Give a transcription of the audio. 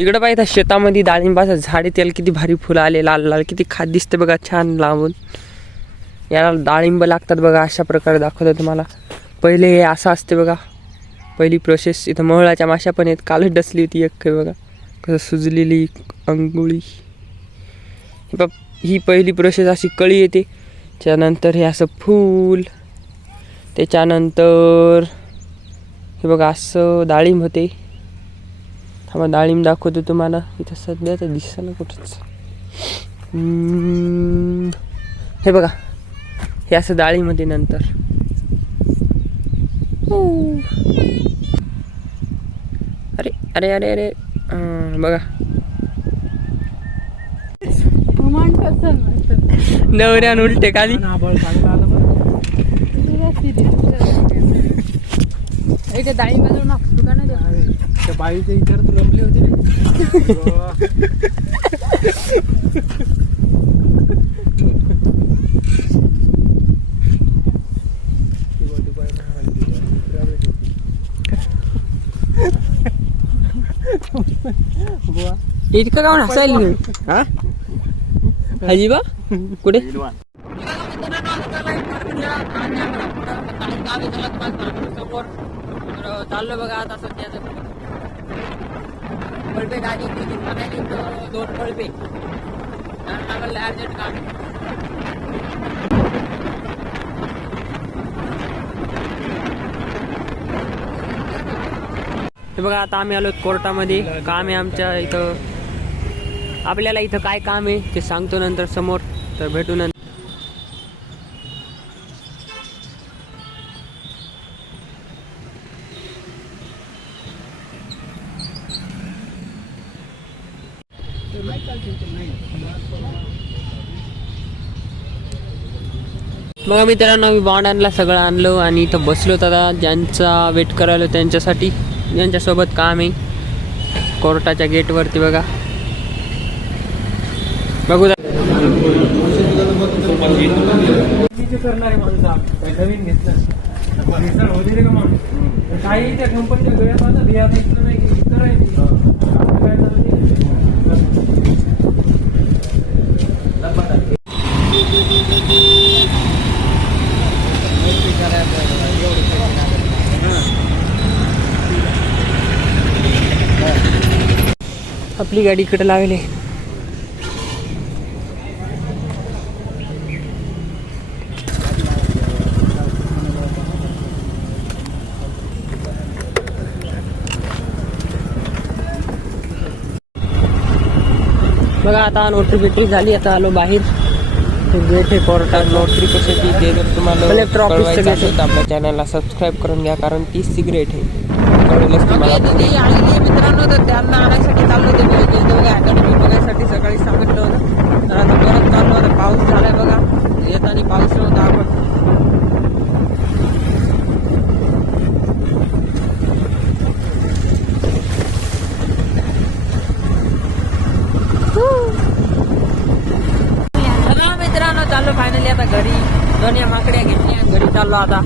इकडं पाहिजे शेतामध्ये डाळिंबाचं झाड आहे, त्याला किती भारी फुलं आले, लाल लाल, किती खात दिसते बघा, छान लांबून. याला डाळिंब लागतात बघा. अशा प्रकारे दाखवतो तुम्हाला. पहिले हे असं असते बघा, पहिली प्रोसेस. इथं मोहळाच्या माश्या पण आहेत, कालच डसली होती एक बघा, कसं सुजलेली अंगुळी. ही पहिली प्रोसेस अशी कळी येते. त्यानंतर हे असं फूल, त्याच्यानंतर हे बघा असं डाळिंब होते. थांबा डाळिंब दाखवतो तुम्हाला. इथं सध्या तर दिसलं कुठंच. हे बघा, हे असं डाळिंब होते. नंतर अरे अरे अरे अरे बघा, नवऱ्यान उलटे खाली. बाईचे विचार तू रमले होते रे. इतकं का हसायला नाही हा अजिबा कुठे चाललो बघा आता सध्या पळपे गाडी दोन पळपे अर्जंट काम. हे बघा आता आम्ही आलो कोर्टामध्ये. काम आहे आमच्या इथं. आपल्याला इथं काय काम आहे ते सांगतो नंतर समोर, तर भेटू नंतर. मग मित्रांनो मी बॉन्ड आणला, सगळं आणलं आणि इथं बसलो आता. ज्यांचा वेट करायला त्यांच्यासाठी, ज्यांच्यासोबत काम आहे कोर्टाच्या गेटवरती बघा. बघू करणार आहे माझं नवीन घेतलं होते का मग काही त्या कंपनीच्या गळ्यात आता बिया घेतलं नाही की इतर आहे आपली गाडी इकडे लावली. बघा आता नोटरी बिटरी झाली. आता आलो बाहेर. गेट आहे कोर्टात. नोटरी कशाची ते जर तुम्हाला कळवायचं असेल तर आपल्या चॅनलला सबस्क्राईब करून घ्या, कारण 30 सिगरेट आहे कळवलंच तुम्हाला. मित्रांनो तर त्यांना आणायसाठी चाललो होते. अकॅडमी बघायसाठी सकाळी सांगितलं होतं. तर आता परत चाललो. आता पाऊस झालाय बघा, येताना पाऊस नव्हता. आपण मित्रांनो चाललो फायनली आता घरी. दोन्ही माकड्या घेतल्या, घरी चाललो आता.